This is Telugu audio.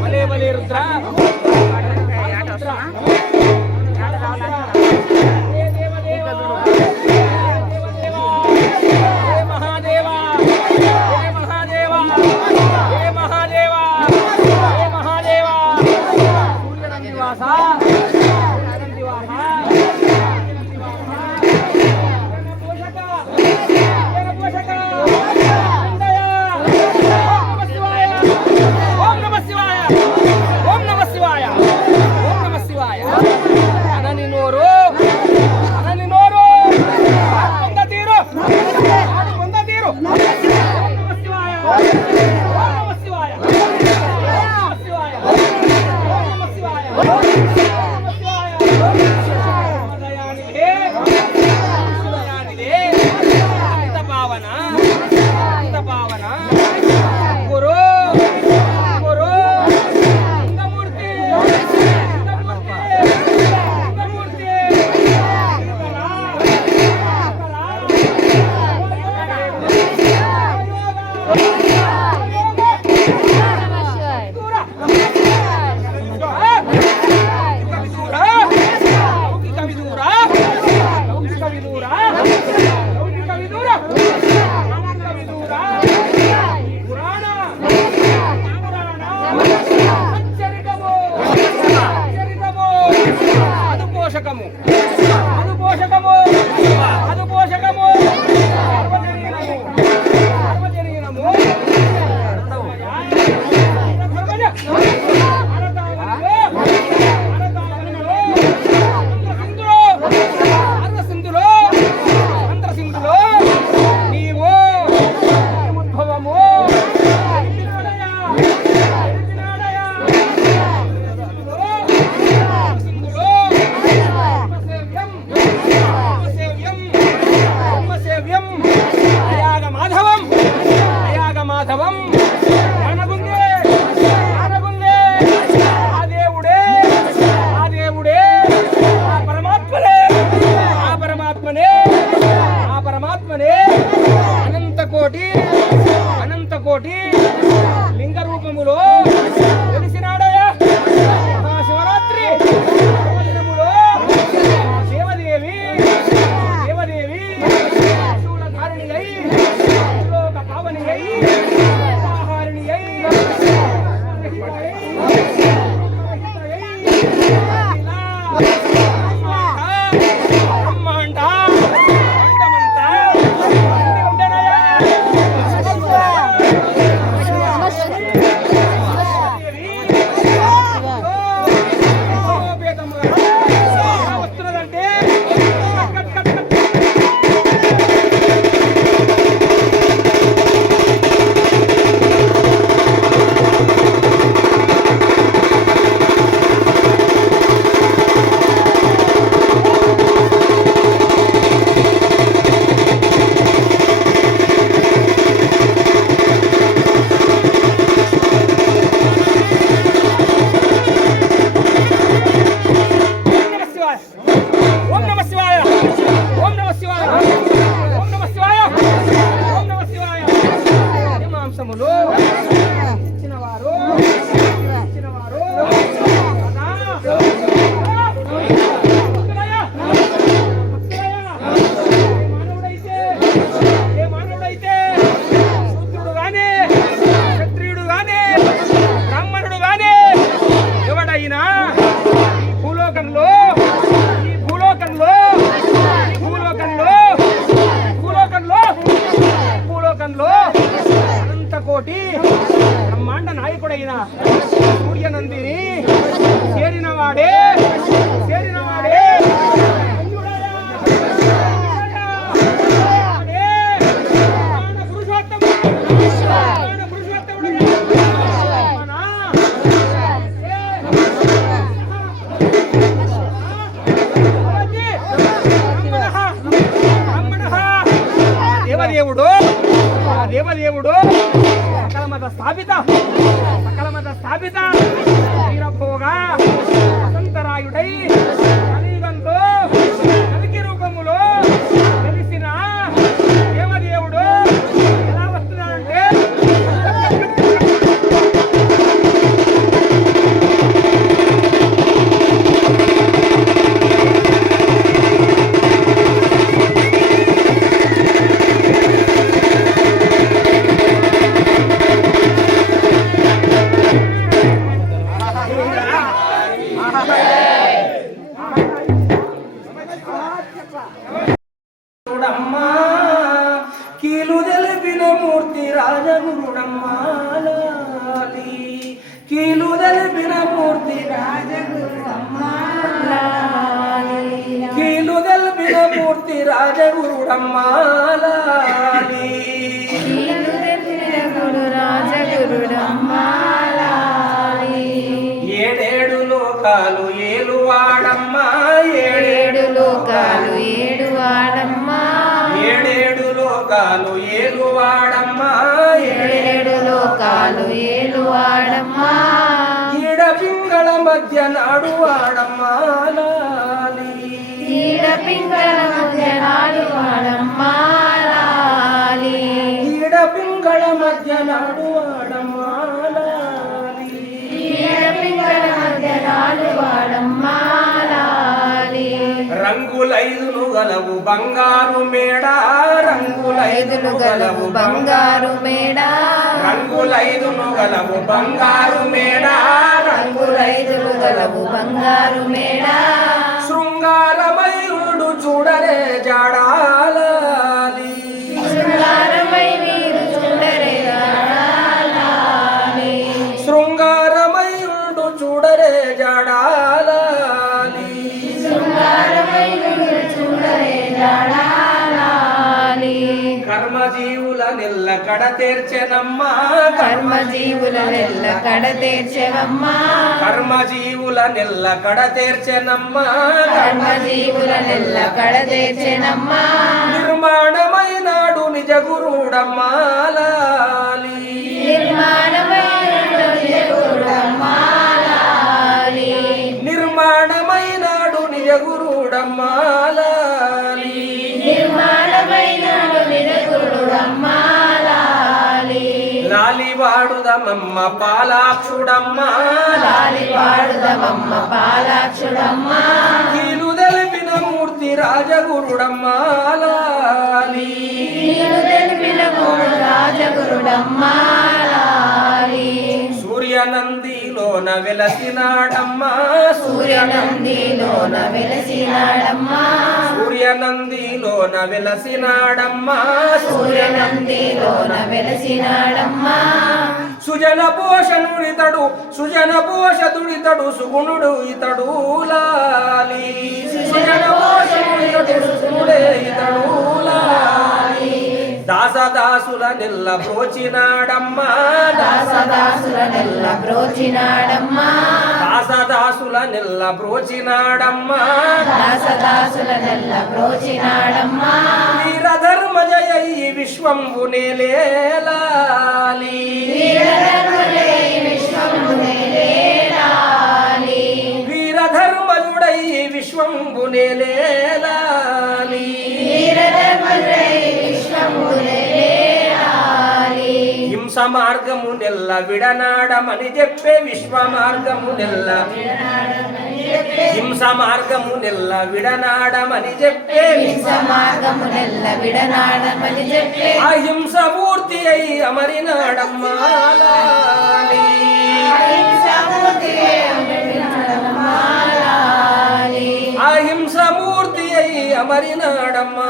భలే భలే రుద్ర అనంతకోటి లింగ రూపములో తెలిసినాడయా మహాశివరాత్రి దినములో దేవదేవి శూలధారిణి అయి లోక పావని అయి ఆహారిణి అయి అనంతకోటి బ్రహ్మాండ నాయకుడైన సూర్యనందిని చేరినవాడే దేవదేవుడు సకల మత స్థాపిత వీరభోగ వసంతరాయుడై కలియుగంలో కలికి రూపములో తెలిసిన దేవదేవుడు ఎలా వస్తున్నాడంటే రాజగురుడమ్మాలి కీలు తెలిపిన మూర్తి కీలు తెలిపిన మూర్తి రాజగురుడమ్మాలి ఏడేడు లోకాలు ఏలువాడమ్మా ఏడేడు లోకాలు ఏడువాడమ్మా ఏడేడు లోకాలు ఏలువాడమ్మా ఏడేడు లోకాలు ఏలువాడమ్మా ఈడ పింగళ మధ్య నాడువాడమ్మా ఈడ పింగళ మధ్య నాడువాడమ్మా ఈడ పింగళ మధ్య నాడువాడమ్మా రంగులైదును గలవు బంగారు మేడ రంగులైదును గలవు బంగారు మేడ రంగులైదును గలవు బంగారు మేడ రంగులైదును గలవు బంగారు మేడ శృంగారమయుడు చూడరే జాడాలి శృంగారమయుడు చూడరే జాడాలి శృంగారమయుడు చూడరే జాడాలి కర్మజీవుల నెల్ల కడ తీర్చెనమ్మా కర్మజీవుల నెల్ల కడ తీర్చెనమ్మా కర్మజీవుల నెల్ల కడ తీర్చెనమ్మా కర్మజీవుల నెల్ల కడ తీర్చెనమ్మా నిర్మాణమైనాడు నిజ గురుడమ్మాలి నిర్మాణమైనాడు నిజ గురుడమ్మాలి నిర్మాణమైనాడు నిజ గురుడమ్మాలి లాలివాడుదమమ్మ పాలాక్షుడమ్మ లాలివాడుదమమ్మ పాలాక్షుడమ్మ కీలు తెలిపిన మూర్తి రాజగురుడమ్మ లాలి కీలు తెలిపిన మూర్తి రాజగురుడమ్మ లాలి సూర్యనందిలోన వెలసినాడమ్మ సూర్యనందిలోన వెలసినాడమ్మ సూర్యనందిలోన వెలసినాడమ్మ సూర్యనందిలోన వెలసినాడమ్మ సుజన పోషణుడితడు సుజన పోషదుడితడు సుగుణుడు ఇతడు లాలి సుజన పోషణుడితడు సుగుణుడే ఇతడు లాలి దాసదాసుల నెల్ల బ్రోచినాడమ్మా దాసదాసుల నెల్ల బ్రోచినాడమ్మా దాసదాసుల నెల్ల బ్రోచినాడమ్మా దాసదాసుల నెల్ల బ్రోచినాడమ్మా వీరధర్మజయై విశ్వంబు నేలేలాలి వీరధర్మజయై విశ్వంబు నేలేలాలి వీరధర్మజుడై విశ్వంబు నేలేలాలి వీరధర్మజయై హింస మార్గము నెల్ల విడనాడమని చెప్పే విశ్వ మార్గము నెల్ల హింస మార్గము నెల్ల విడనాడమని చెప్పే హింస మార్గము నెల్ల విడనాడమని చెప్పే అహింస మూర్తి అయి అమరినాడమ్మా అహింస మూర్తి అయి అమరినాడమ్మా